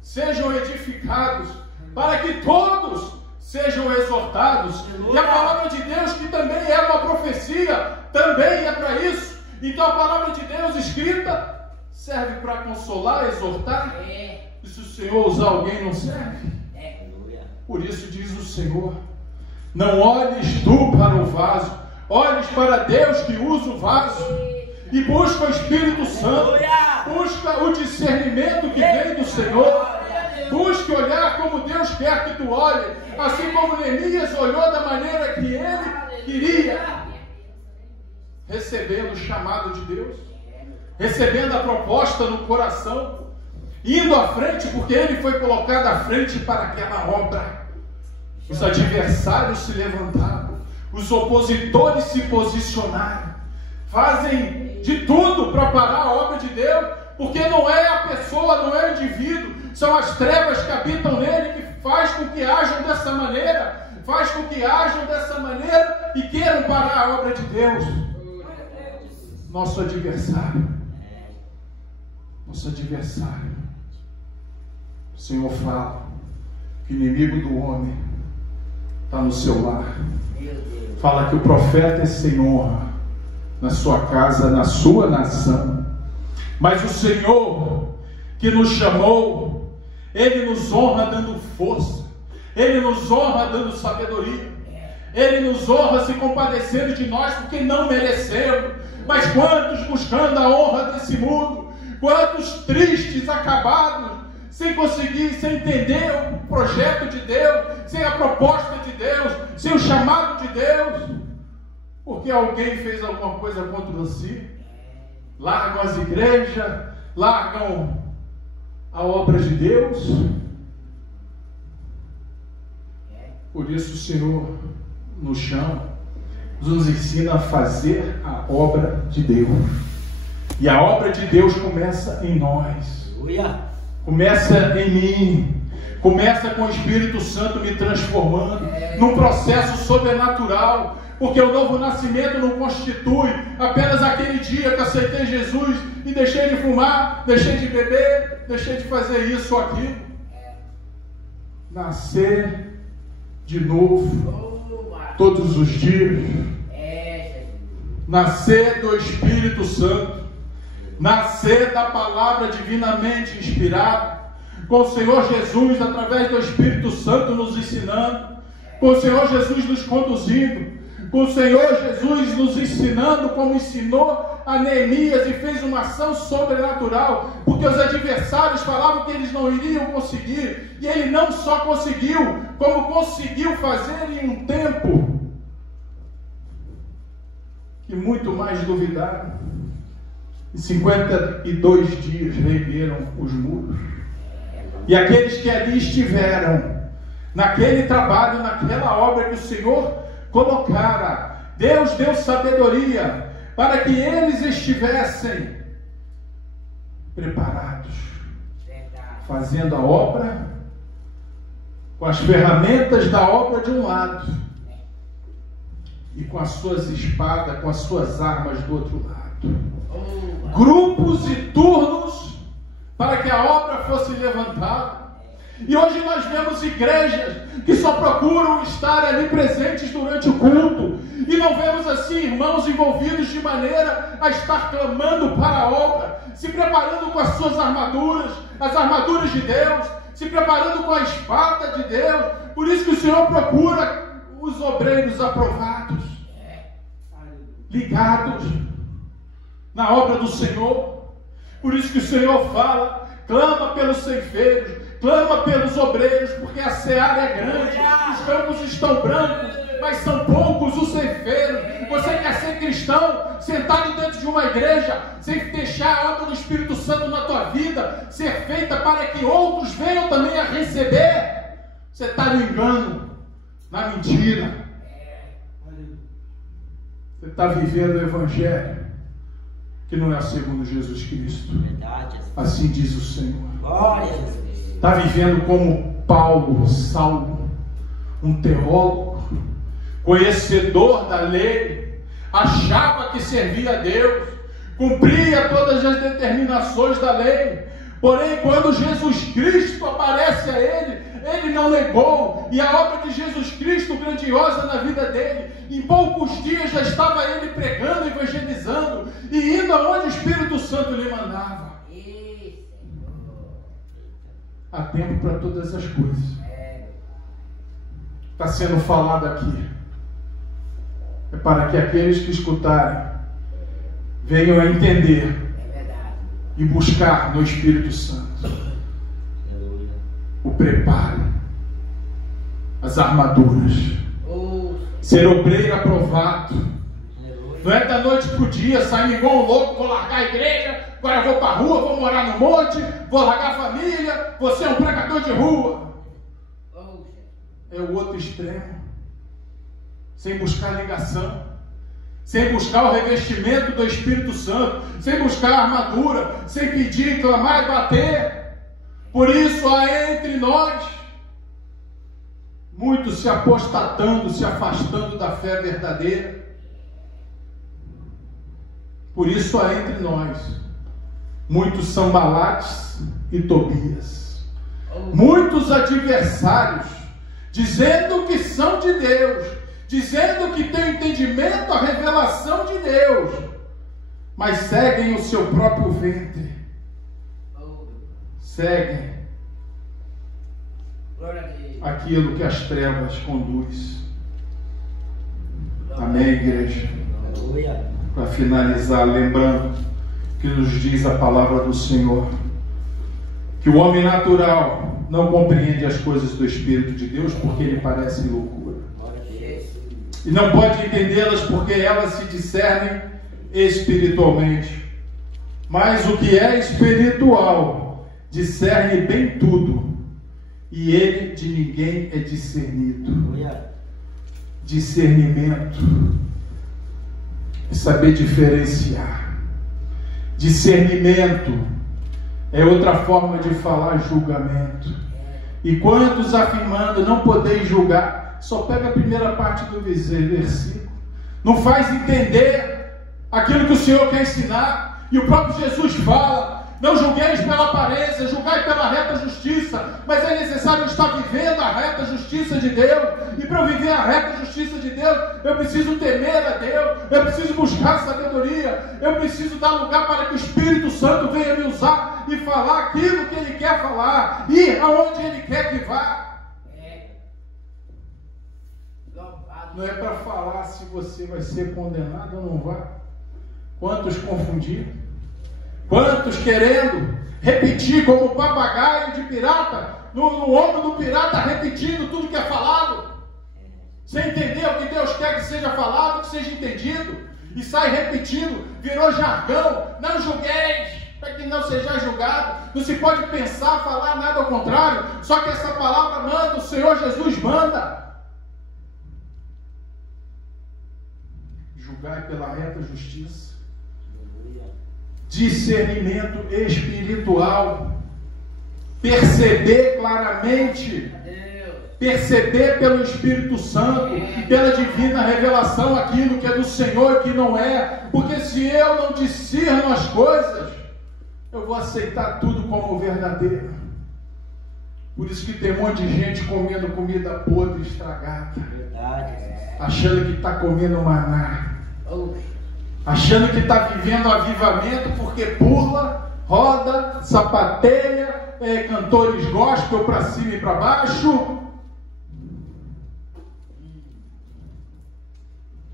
sejam edificados, para que todos sejam exortados. E a palavra de Deus, que também é uma profecia, também é para isso. Então a palavra de Deus escrita serve para consolar, exortar. E se o Senhor usar alguém, não serve. Por isso diz o Senhor: não olhes tu para o vaso, olhes para Deus que usa o vaso. E busca o Espírito Santo, busca o discernimento que vem do Senhor, busque olhar como Deus quer que tu olhe, assim como Neemias olhou da maneira que ele queria, recebendo o chamado de Deus, recebendo a proposta no coração, indo à frente, porque ele foi colocado à frente para aquela obra. Os adversários se levantaram, os opositores se posicionaram, fazem de tudo para parar a obra de Deus, porque não é a pessoa, não é o indivíduo, são as trevas que habitam nele que faz com que ajam dessa maneira, faz com que ajam dessa maneira e queiram parar a obra de Deus. Nosso adversário. O Senhor fala que o inimigo do homem está no seu lar. Fala que o profeta é sem honra na sua casa, na sua nação. Mas o Senhor que nos chamou, Ele nos honra dando força, Ele nos honra dando sabedoria, Ele nos honra se compadecendo de nós porque não merecemos. Mas quantos buscando a honra desse mundo, quantos tristes, acabados, sem conseguir, sem entender o projeto de Deus, sem a proposta de Deus, sem o chamado de Deus, porque alguém fez alguma coisa contra você, largam as igrejas, largam a obra de Deus. Por isso o Senhor nos chama, nos ensina a fazer a obra de Deus. E a obra de Deus começa em nós, começa em mim, começa com o Espírito Santo me transformando num processo sobrenatural, porque o novo nascimento não constitui apenas aquele dia que aceitei Jesus e deixei de fumar, deixei de beber, deixei de fazer isso ou aquilo. Nascer de novo todos os dias, nascer do Espírito Santo, nascer da palavra divinamente inspirada, com o Senhor Jesus através do Espírito Santo nos ensinando, com o Senhor Jesus nos conduzindo, com o Senhor Jesus nos ensinando como ensinou a Neemias e fez uma ação sobrenatural, porque os adversários falavam que eles não iriam conseguir, e ele não só conseguiu, como conseguiu fazer em um tempo que muito mais duvidaram. Em 52 dias reergueram os muros. E aqueles que ali estiveram, naquele trabalho, naquela obra que o Senhor colocara, Deus deu sabedoria para que eles estivessem preparados, fazendo a obra com as ferramentas da obra de um lado e com as suas espadas, com as suas armas do outro lado. Grupos e turnos para que a obra fosse levantada. E hoje nós vemos igrejas que só procuram estar ali presentes durante o culto, e não vemos assim irmãos envolvidos de maneira a estar clamando para a obra, se preparando com as suas armaduras, as armaduras de Deus, se preparando com a espada de Deus. Por isso que o Senhor procura os obreiros aprovados, ligados na obra do Senhor. Por isso que o Senhor fala: clama pelos ceifeiros, clama pelos obreiros, porque a seara é grande, os campos estão brancos, mas são poucos os ceifeiros. Você quer ser cristão, sentado dentro de uma igreja, sem deixar a obra do Espírito Santo na tua vida ser feita para que outros venham também a receber? Você está no engano, na mentira. Você está vivendo o Evangelho que não é segundo Jesus Cristo. Assim diz o Senhor. Está vivendo como Paulo, Saulo, um teólogo, conhecedor da lei, achava que servia a Deus, cumpria todas as determinações da lei. Porém, quando Jesus Cristo aparece a ele, ele não negou, e a obra de Jesus Cristo grandiosa na vida dele, em poucos dias já estava ele pregando, evangelizando e indo aonde o Espírito Santo lhe mandava. Há tempo para todas as coisas. Está sendo falado aqui é para que aqueles que escutarem venham a entender e buscar no Espírito Santo o preparo, as armaduras, ser obreiro aprovado. Não é da noite para o dia, sair igual um louco, vou largar a igreja, agora vou para a rua, vou morar no monte, vou largar a família, vou ser um pregador de rua. É o outro extremo, sem buscar ligação, sem buscar o revestimento do Espírito Santo, sem buscar a armadura, sem pedir, clamar e bater. Por isso há entre nós muitos se apostatando, se afastando da fé verdadeira. Por isso há entre nós muitos Sanbalates e Tobias, muitos adversários, dizendo que são de Deus, dizendo que têm entendimento, a revelação de Deus, mas seguem o seu próprio ventre, seguem aquilo que as trevas conduz. Amém, igreja? Para finalizar, lembrando que nos diz a palavra do Senhor, que o homem natural não compreende as coisas do Espírito de Deus, porque ele parece loucura, e não pode entendê-las porque elas se discernem espiritualmente. Mas o que é espiritual discerne bem tudo, e ele de ninguém é discernido. Discernimento é saber diferenciar. Discernimento é outra forma de falar julgamento. E quantos afirmando não podeis julgar, só pega a primeira parte do versículo, não faz entender aquilo que o Senhor quer ensinar. E o próprio Jesus fala: não julgueis pela aparência, julgai pela reta justiça. Mas é necessário estar vivendo a reta justiça de Deus. E para eu viver a reta justiça de Deus, eu preciso temer a Deus, eu preciso buscar sabedoria, eu preciso dar lugar para que o Espírito Santo venha me usar e falar aquilo que Ele quer falar, ir aonde Ele quer que vá. Não é para falar se você vai ser condenado ou não vai. Quantos confundiram? Quantos querendo repetir como papagaio de pirata, no ombro do pirata, repetindo tudo que é falado, sem entender o que Deus quer que seja falado, que seja entendido, e sai repetindo, virou jargão. Não julgueis, para que não seja julgado. Não se pode pensar, falar nada ao contrário. Só que essa palavra manda, o Senhor Jesus manda. Julgai pela reta justiça. Discernimento espiritual, perceber claramente, perceber pelo Espírito Santo, pela divina revelação, aquilo que é do Senhor e que não é. Porque se eu não discerno as coisas, eu vou aceitar tudo como verdadeiro. Por isso que tem um monte de gente comendo comida podre, estragada, achando que está comendo maná, achando que está vivendo avivamento, porque pula, roda, sapateia, cantores gospel para cima e para baixo,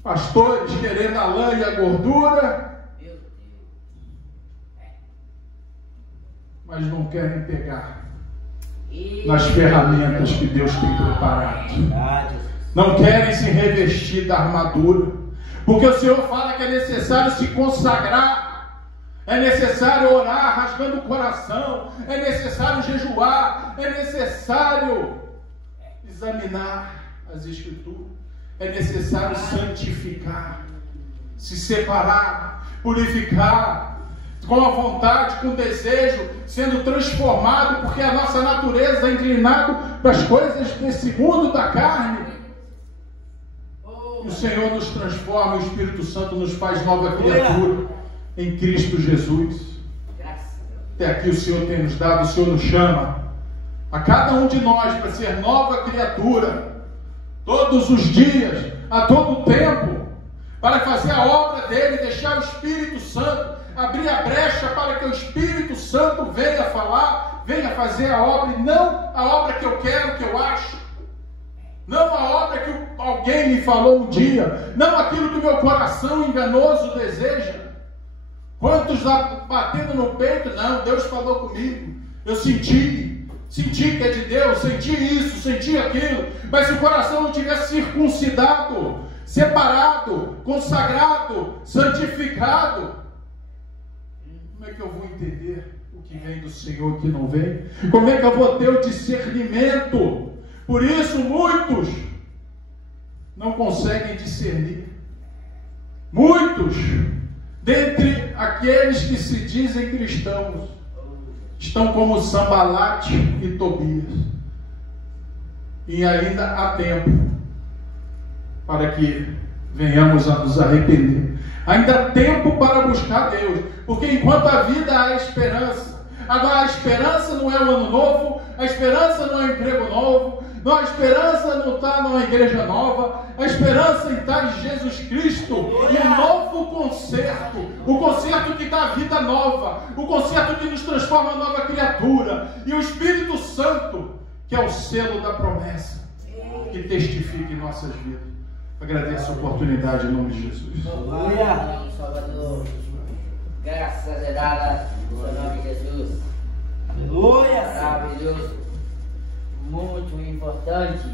pastores querendo a lã e a gordura, mas não querem pegar nas ferramentas que Deus tem preparado, não querem se revestir da armadura. Porque o Senhor fala que é necessário se consagrar, é necessário orar rasgando o coração, é necessário jejuar, é necessário examinar as Escrituras, é necessário santificar, se separar, purificar, com a vontade, com o desejo, sendo transformado, porque a nossa natureza é inclinada para as coisas desse mundo da carne. O Senhor nos transforma, o Espírito Santo nos faz nova criatura em Cristo Jesus. Até aqui o Senhor tem nos dado, o Senhor nos chama a cada um de nós para ser nova criatura, todos os dias, a todo tempo, para fazer a obra dele, deixar o Espírito Santo, abrir a brecha para que o Espírito Santo venha falar, venha fazer a obra, e não a obra que eu quero, que eu acho. Não a obra que alguém me falou um dia, não aquilo que o meu coração enganoso deseja. Quantos batendo no peito? Não, Deus falou comigo, eu senti que é de Deus, senti isso, senti aquilo, mas se o coração não tivesse circuncidado, separado, consagrado, santificado, como é que eu vou entender o que vem do Senhor e o que não vem? Como é que eu vou ter o discernimento? Por isso muitos não conseguem discernir. Muitos, dentre aqueles que se dizem cristãos, estão como Sanbalate e Tobias. E ainda há tempo para que venhamos a nos arrepender. Ainda há tempo para buscar Deus, porque enquanto a vida há esperança. Agora, a esperança não é o ano novo, a esperança não é o emprego novo, a esperança não está numa igreja nova, a esperança está em Jesus Cristo, um novo concerto, o concerto que dá vida nova, o concerto que nos transforma em nova criatura, e o Espírito Santo, que é o selo da promessa, que testifica em nossas vidas. Agradeço a oportunidade em nome de Jesus. Aleluia. Salvador. Graças é dada no nome de Jesus. Aleluia. Maravilhoso. Muito importante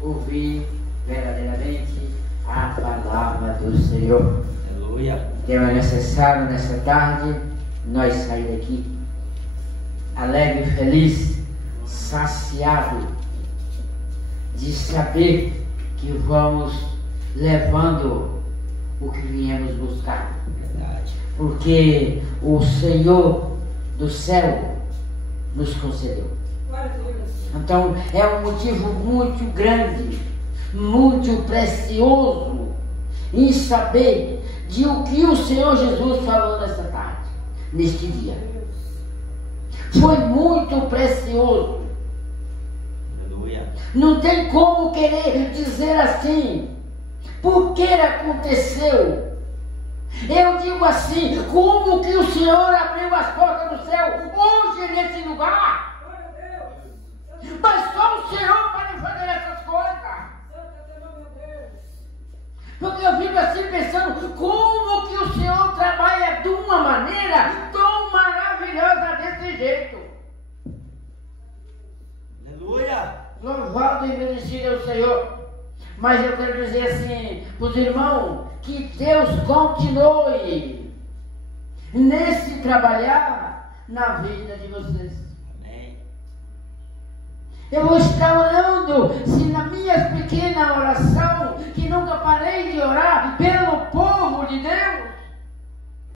ouvir verdadeiramente a palavra do Senhor. Aleluia. Então é necessário nessa tarde nós sair daqui alegre, feliz, saciado de saber que vamos levando o que viemos buscar. Verdade. Porque o Senhor do céu nos concedeu. Então é um motivo muito grande, muito precioso em saber de o que o Senhor Jesus falou nessa tarde, neste dia. Foi muito precioso. Aleluia. Não tem como querer dizer assim, por que aconteceu? Eu digo assim, como que o Senhor abriu as portas do céu hoje nesse lugar? Mas só o Senhor pode fazer essas coisas. Porque eu fico assim pensando, como que o Senhor trabalha de uma maneira tão maravilhosa desse jeito? Aleluia. Louvado e bendecido é o Senhor. Mas eu quero dizer assim para os irmãos, que Deus continue nesse trabalhar na vida de vocês. Amém. Eu vou estar orando, se nas minhas pequenas